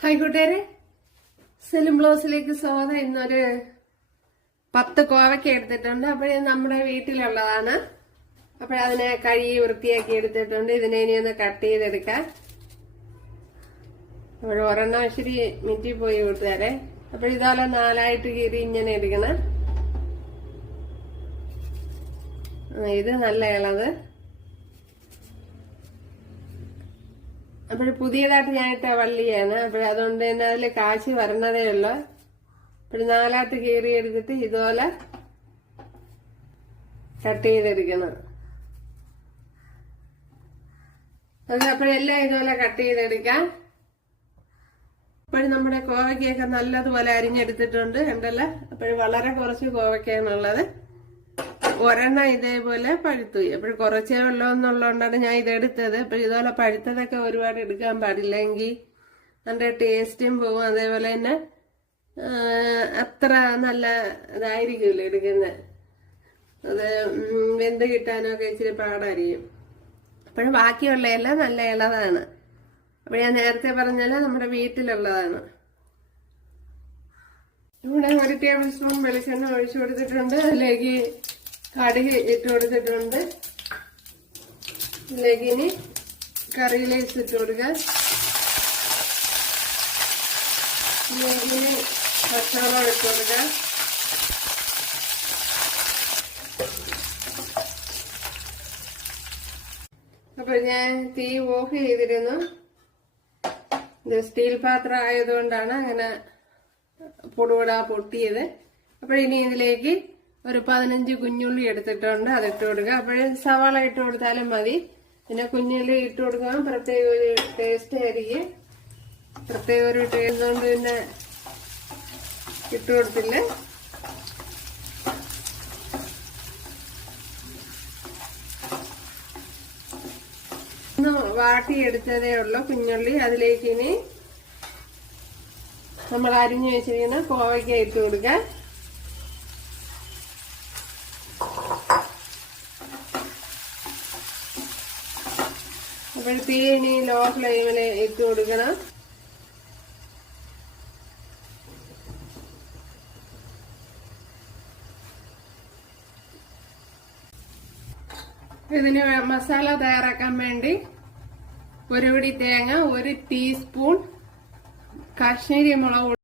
Hi കൂട്ടുകാരെ. സെലിം ബ്ലൗസിലേക്ക് സ്വാഗതം. ഇന്നൊരു പത്ത് കോവയ്ക്ക എടുത്തിട്ടുണ്ട്. അപ്പോഴേ നമ്മുടെ വീട്ടിലുള്ളതാണ്. അപ്പോഴതിനെ കഴുകി വൃത്തിയാക്കി എടുത്തിട്ടുണ്ട്. ഇതിനെ ഇനി ഒന്ന് കട്ട് ചെയ്തെടുക്കാം. അപ്പോൾ ഒരെണ്ണം ശരി മിറ്റി പോയി കൂട്ടുകാരെ. അപ്പോൾ ഇതുപോലെ നാലായിട്ട് കീറി ഇങ്ങനെ എടുക്കണം. ഇത് നല്ല ഇളത് അപ്പോൾ പുതിയതായിട്ട് ഞാൻ ഇട്ട വള്ളിയാണ്. അപ്പോൾ അതുകൊണ്ട് തന്നെ അതിൽ കാശി വരണതേ ഉള്ളു. അപ്പോൾ നാലാട്ട് കീറി എടുത്തിട്ട് ഇതുപോലെ കട്ട് ചെയ്തെടുക്കണം. അത് അപ്പോഴെല്ലാം ഇതുപോലെ കട്ട് ചെയ്തെടുക്കാം. അപ്പോഴും നമ്മുടെ കോവയ്ക്കൊക്കെ നല്ലതുപോലെ അരിഞ്ഞെടുത്തിട്ടുണ്ട് ഉണ്ടല്ലോ അപ്പോഴും വളരെ കുറച്ച് കോവയ്ക്കാണുള്ളത് ഒരെണ്ണം ഇതേപോലെ പഴുത്തു. അപ്പോൾ കുറച്ചേ ഉള്ളൂ എന്നുള്ളതുകൊണ്ടാണ് ഞാൻ ഇതെടുത്തത് അപ്പോൾ ഇതുപോലെ പഴുത്തതൊക്കെ ഒരുപാട് എടുക്കാൻ പാടില്ലെങ്കിൽ നല്ല ടേസ്റ്റും പോകും അതേപോലെ തന്നെ അത്ര നല്ല ഇതായിരിക്കുമല്ലോ എടുക്കുന്നത്. അത് വെന്ത് കിട്ടാനൊക്കെ ഇച്ചിരി പാടായിരിക്കും. അപ്പോഴും ബാക്കിയുള്ളതെല്ലാം നല്ല ഇളതാണ്. അപ്പോൾ ഞാൻ നേരത്തെ പറഞ്ഞാൽ നമ്മുടെ വീട്ടിലുള്ളതാണ്. ഇവിടെ ഒരു ടേബിൾ സ്പൂൺ വെളിച്ചെണ്ണ ഒഴിച്ചു കൊടുത്തിട്ടുണ്ട്. അതിലേക്ക് കടുക് ഇട്ട് കൊടുത്തിട്ടുണ്ട് ഇതിലേക്ക് കറി കറിയിലേക്ക് ഇട്ട് കൊടുക്കുക. മസാല ഇനി ഇട്ട് കൊടുക്കുക. അപ്പൊ ഞാൻ തീ ഓഫ് ചെയ്തിരുന്നു. ഇത് സ്റ്റീൽ പാത്രം ആയതുകൊണ്ടാണ് അങ്ങനെ പൊടുപൊടാ പൊട്ടിയത്. അപ്പോഴിനി ഇതിലേക്ക് ഒരു പതിനഞ്ച് കുഞ്ഞുള്ളി എടുത്തിട്ടുണ്ട് അതിട്ട് കൊടുക്കുക. അപ്പോഴും സവാള ഇട്ട് കൊടുത്താലും മതി. പിന്നെ കുഞ്ഞുള്ളി ഇട്ട് കൊടുക്കാൻ പ്രത്യേക ഒരു ടേസ്റ്റ് ആയിരിക്കും. പ്രത്യേക ഒരു ടേസ്റ്റ് കൊണ്ട് പിന്നെ ഇട്ട് കൊടുത്തില്ല. ഒന്ന് വാട്ടിയെടുത്തതേ ഉള്ളു കുഞ്ഞുള്ളി. അതിലേക്ക് ഇനി നമ്മൾ അരിഞ്ഞു വെച്ചിരിക്കുന്ന കോവയ്ക്ക ഇട്ട് കൊടുക്കാം അപ്പോൾ തീ ഇനി ലോ ഫ്ലെയിമിൽ ഇട്ട് കൊടുക്കണം. ഇതിന് മസാല തയ്യാറാക്കാൻ വേണ്ടി ഒരു പിടി തേങ്ങ ഒരു ടീസ്പൂൺ കാശ്മീരി മുളക്